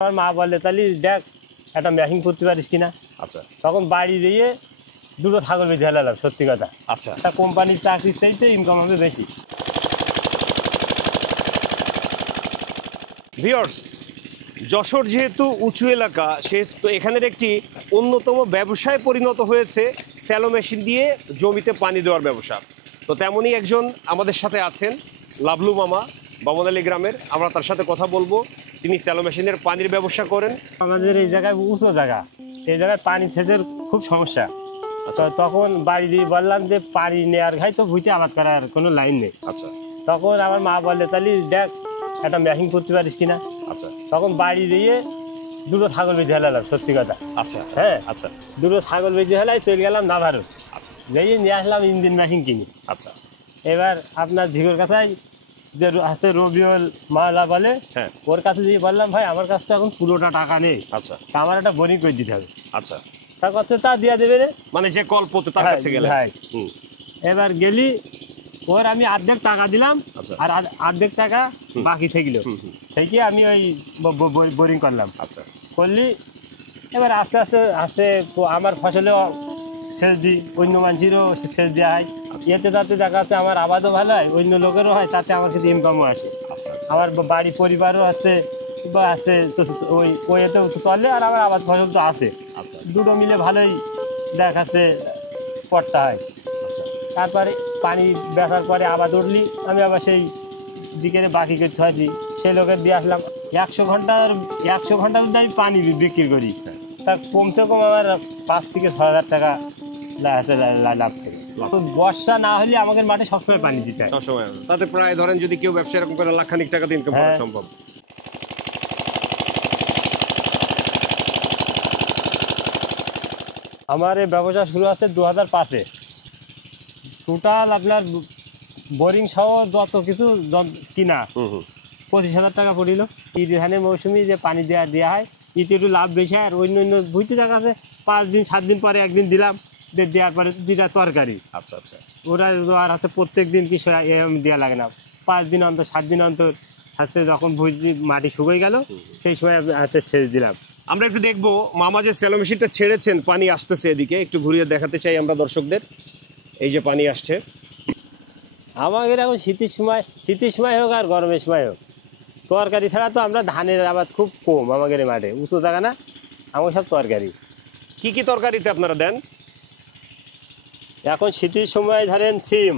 আমার মা বলে তাহলে দেখ একটা মেশিন করতে পারিস কিনা। আচ্ছা তখন বাড়ি দিয়ে দুটো ছাগল বেঁচে ফেলালাম। সত্যি কথা, আচ্ছা একটা কোম্পানির চাকরির চাইতে ইনকাম হবে বেশি। ভিউয়ার্স, যশোর যেহেতু উঁচু এলাকা, সেহেতু এখানের একটি অন্যতম ব্যবসায় পরিণত হয়েছে স্যালো মেশিন দিয়ে জমিতে পানি দেওয়ার ব্যবসা। তো তেমনই একজন আমাদের সাথে আছেন, লাবলু মামা, বামনআলী গ্রামের। আমরা তার সাথে কথা বলবো। তিনি স্যালো মেশিনের পানির ব্যবসা করেন। আমাদের এই জায়গায় উঁচু জায়গা, এই জায়গায় পানি সেচের খুব সমস্যা। আচ্ছা তখন বাড়ি দিয়ে বললাম যে পানি নেওয়ার ঘাই তো ভুইতে আবাদ করার কোনো লাইন নেই। আচ্ছা তখন আমার মা বলে তাহলে দেখ একটা মেশিন করতে পারিস কিনা। আচ্ছা তখন বাড়ি দিয়ে দুটো ছাগল বেঁচে ফেলালাম। সত্যি কথা, আচ্ছা হ্যাঁ আচ্ছা দুটো ছাগল বেঁচে ফেলাই চলে গেলাম নাভারত। আচ্ছা যেয়ে নিয়ে আসলাম ইঞ্জিন মেশিন কিনি। আচ্ছা এবার আপনার ঝিগোর কথায় যে হাতে রবিউল মালা বলে, হ্যাঁ ওর কাছে দিয়ে বললাম ভাই আমার কাছে তো এখন পুরোটা টাকা নেই, আচ্ছা তা আমার একটা বোরিং করে দিতে হবে। আচ্ছা তা করছে তা দিয়া দেবে রে। মানে যে কল্পতে তার কাছে গেলে হ্যাঁ। এবার গেলি, ওর আমি অর্ধেক টাকা দিলাম, আচ্ছা। আর অর্ধেক টাকা বাকি থেকেছিল। থেকে আমি ওই বোরিং করলাম। আচ্ছা করলি এবার আস্তে আস্তে আস্তে আমার ফসলে সেচ দিই, অন্য মানুষেরও সেচ দেওয়া হয়। এতে তাতে দেখা যাচ্ছে আমার আবাদও ভালো হয়, অন্য লোকেরও হয়, তাতে আমার কিন্তু ইনকামও আসে। আচ্ছা আচ্ছা আমার বাড়ি পরিবারও আছে বা আছে, ওই এতেও তো চলে, আর আমার আবাদ ফসল তো আছে। আচ্ছা দুটো মিলে ভালোই দেখাচ্ছে পটটা হয়। আচ্ছা তারপরে পানি বেচার পরে আবার উঠলি, আমি আবার সেই দিকে বাকি করতে হয় দিই, সেই লোকের দিয়ে আসলাম। 100 ঘন্টা যদি আমি পানি বিক্রি করি, তা কমসে কম আমার 5 থেকে 6 হাজার টাকা লাভ থাকে। বর্ষা না হলে আমাদের মাঠে সবসময় পানি দিতে হয়। সবসময় তাতে প্রায় ধরেন যদি কেউ ব্যবসা এরকম করে লাখখানিক টাকা দিয়ে ইনকাম করা হ্যাঁ। সম্ভব। আমার এই ব্যবসা শুরু আছে 2005-এ। টোটাল আপনার বোরিং সহ যত কিছু কিনা 25,000 টাকা পড়িল। ধানের মৌসুমি যে পানি দেওয়া হয়, এতে একটু লাভ বেশি হয়। আর অন্য বুঝতে দেখা আছে 5 দিন 7 দিন পরে একদিন দিলাম, দেওয়ার পরে 2টা তরকারি। আচ্ছা আচ্ছা ওরা আর হাতে প্রত্যেক দিন কি দেওয়া লাগে না, 5 দিন অন্তর 7 দিন অন্তর হাতে যখন বুঝলি মাটি শুকিয়ে গেল, সেই সময় হাতে ছেড়ে দিলাম। আমরা একটু দেখবো মামা যে স্যালো মেশিনটা ছেড়েছেন, পানি আসতেছে এদিকে, একটু ঘুরিয়ে দেখাতে চাই আমরা দর্শকদের। এই যে পানি আসছে। আমাদের এখন শীতের সময় হোক আর গরমের সময় হোক, তরকারি ছাড়া তো আমরা ধানের আবাদ খুব কম আমাদের মাঠে, উঁচু জায়গা না, আমার সব তরকারি। কি কি তরকারিতে আপনারা দেন? এখন শীতের সময় ধরেন সিম,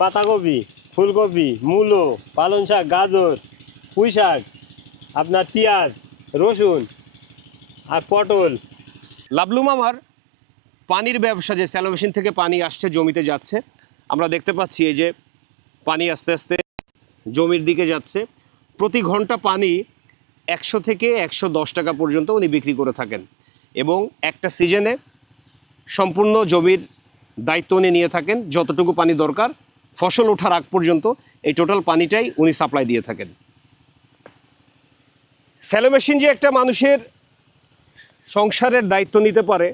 পাতাকপি, ফুলকপি, মূলো, পালং শাক, গাজর, পুঁই শাক, আপনার পেঁয়াজ, রসুন আর পটল। লাবলু মামার পানির ব্যবসা, যে স্যালো মেশিন থেকে পানি আসছে জমিতে যাচ্ছে, আমরা দেখতে পাচ্ছি এই যে পানি আস্তে আস্তে জমির দিকে যাচ্ছে। প্রতি ঘন্টা পানি 100 থেকে 110 টাকা পর্যন্ত উনি বিক্রি করে থাকেন, এবং একটা সিজনে সম্পূর্ণ জমির দায়িত্ব উনি নিয়ে থাকেন। যতটুকু পানি দরকার ফসল ওঠার আগ পর্যন্ত এই টোটাল পানিটাই উনি সাপ্লাই দিয়ে থাকেন। স্যালো মেশিন যে একটা মানুষের সংসারের দায়িত্ব নিতে পারে,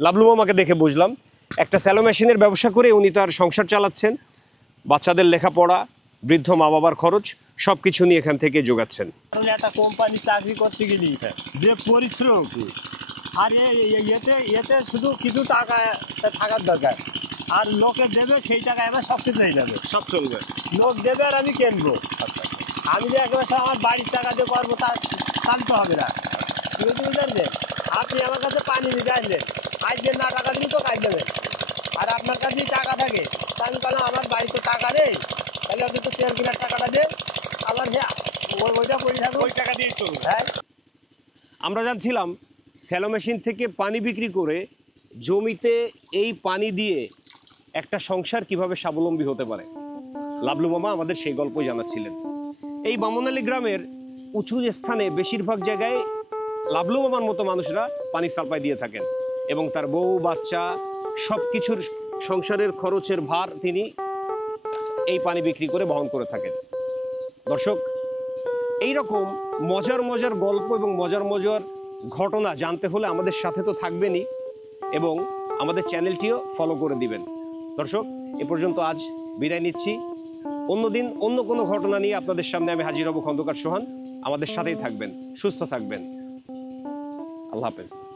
লাবলু মামাকে দেখে বুঝলাম। একটা স্যালো মেশিনের ব্যবসা করে উনি তার সংসার চালাচ্ছেন, বাচ্চাদের লেখাপড়া, বৃদ্ধ মা বাবার খরচ সব কিছু নিয়ে এখান থেকে যোগাচ্ছেন। একটা কোম্পানি চাকরি করতে গেলি যে পরিশ্রম, আর এতে শুধু কিছু টাকা থাকার দরকার, আর লোকে দেবে সেই টাকা এবার সব কিছু হয়ে যাবে, সব চলবে। লোক দেবে আর আমি কিনবো। আচ্ছা আমি যে একেবারে আমার বাড়ির টাকা দিয়ে করবো তা জানতে হবে না। বুঝলেন যে আপনি আমার কাছে পানি নিতে আসলেন, আজকে না টাকা দিলে তো কাজ দেবেন, আর আপনার কাছে টাকা থাকে, তা আমি বললাম আমার বাড়িতে টাকা নেই, তাহলে আপনি তো তেল কেনার টাকাটা দেন, আবার ওইটা করে থাকবো, ওই টাকা দিয়েই চলবে। হ্যাঁ। আমরা জানছিলাম স্যালো মেশিন থেকে পানি বিক্রি করে জমিতে এই পানি দিয়ে একটা সংসার কিভাবে স্বাবলম্বী হতে পারে। লাবলু মামা আমাদের সেই গল্পই জানাচ্ছিলেন। এই বামনআলী গ্রামের উঁচু স্থানে বেশিরভাগ জায়গায় লাবলু মামার মতো মানুষরা পানি সাপ্লাই দিয়ে থাকেন, এবং তার বউ বাচ্চা সব কিছুর সংসারের খরচের ভার তিনি এই পানি বিক্রি করে বহন করে থাকেন। দর্শক, এইরকম মজার মজার গল্প এবং মজার মজার ঘটনা জানতে হলে আমাদের সাথে তো থাকবেনই, এবং আমাদের চ্যানেলটিও ফলো করে দিবেন। দর্শক, এ পর্যন্ত আজ বিদায় নিচ্ছি। অন্যদিন অন্য কোনো ঘটনা নিয়ে আপনাদের সামনে আমি হাজির হব। খন্দকার সোহান, আমাদের সাথেই থাকবেন, সুস্থ থাকবেন। আল্লাহ হাফেজ।